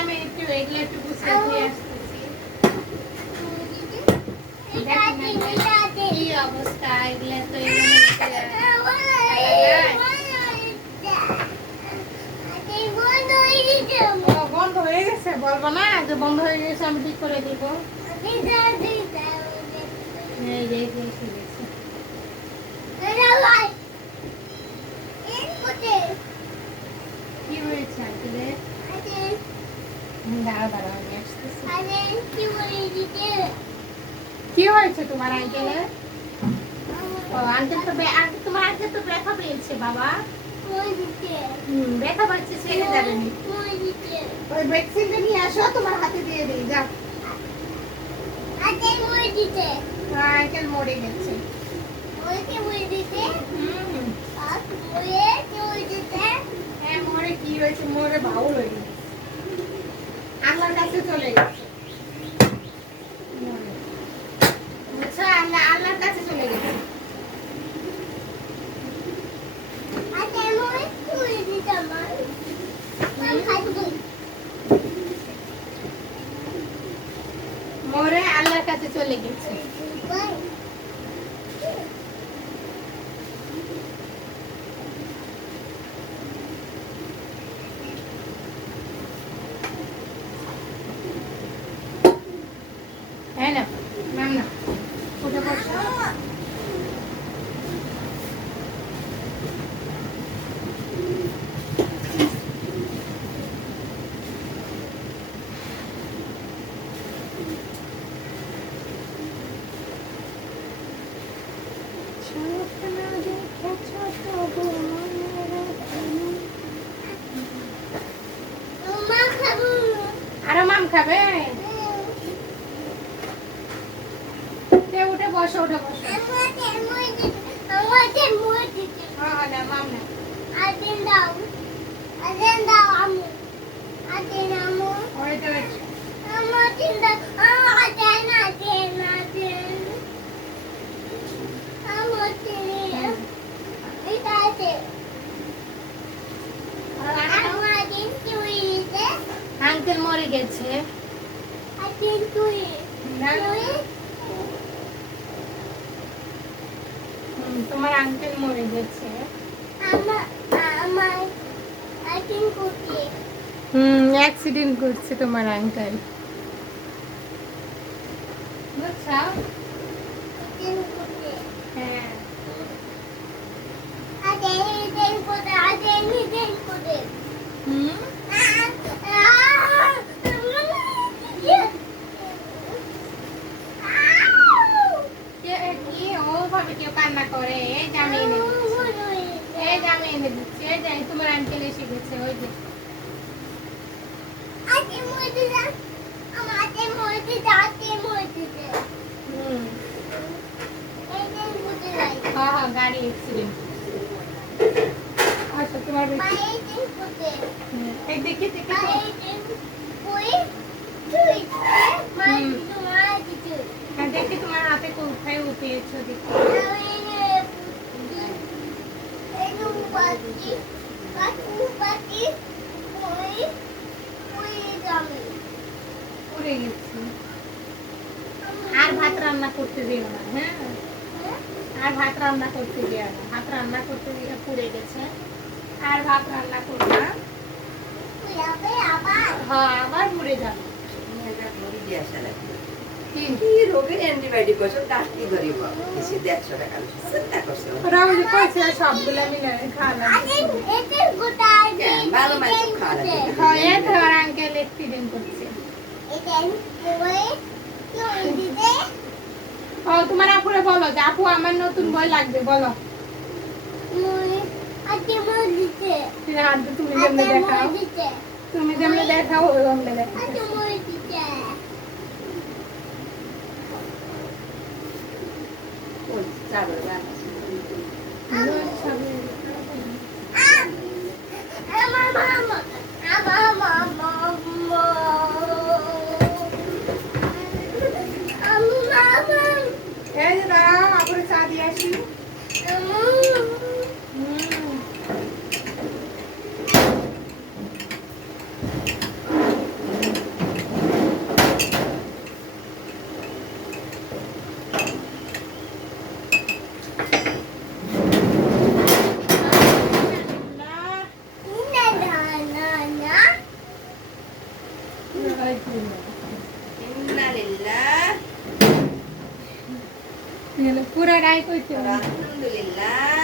আমি একটু এগুলো একটু গুছিয়ে দিয়ে আসতেছি। কি অবস্থা এগুলো তো বন্ধ হয়ে গেছে, বলবো না যে বন্ধ হয়ে গেছে, আমি ঠিক করে দিব। কি হয়েছে আসলে? দাঁড়াও আমি আসতেছি। কি হয়েছে তোমার আঙ্কেলের? ও আঙ্কেল তো তোমার আঙ্কেল তো ব্যথা পেয়েছে বাবা। ব্যথা পাচ্ছে, ছেড়ে যাবে না। ওই ভ্যাকসিনটা নিয়ে আসো, তোমার হাতে দিয়ে দিই। যাও। আঙ্কেল মরে গেছে। হ্যাঁ মরে, কি হয়েছে? মরে বাউল হয়ে গেছে, আল্লাহর কাছে চলে গেছে। বুঝছো, আল্লাহর কাছে চলে গেছে। মরে আল্লাহর কাছে চলে গেছে। হ্যাঁ না ম্যাম না, উঠে বসো। আরো মাম খাবে? উঠে বসো, উঠে বসো। না মাম না। আঙ্কেল মরে গেছে। তোমার আঙ্কেল মরে গেছে। অ্যাক্সিডেন্ট করছে তোমার আঙ্কেল, বুঝছো? হ্যাঁ কেউ কান্না করে। এই জামে এনে দিচ্ছে, এই জামে এনে দিচ্ছে। এই যাই তোমার আঙ্কেল এসে গেছে। ওই যে হ্যাঁ গাড়ি অ্যাক্সিডেন্ট। আচ্ছা তোমার দেখি দেখি তোমার হাতে কোথায় উঠিয়েছো দেখি। পুড়ে গেছে। আর ভাত রান্না করতে দিও না। হ্যাঁ আর ভাত রান্না করতে দিও না, ভাত রান্না করতে দিলে পুড়ে গেছে। আর ভাত রান্না করবা, হ্যাঁ আবার পুড়ে যাবে। রোগের অ্যান্টিবায়োটিক ওষুধ ডাক্তি ধরিব এসে 150 টাকা চিন্তা করছে। রাউলি কইছে সবগুলা মিলে খাওয়া ভালো মাছ খাওয়া লাগে। হয় এ ধর আঙ্কেল অ্যাক্সিডেন্ট করছে। ও তোমার আপুরে বলো যে আপু আমার নতুন বই লাগবে, বলো। তুমি যেমনি দেখাও, তুমি যেমনি দেখাও ওরকম দেখাও। দিয়ে আসি। ইন্নালিল্লাহ পুরাটাই কইতে আলহামদুলিল্লাহ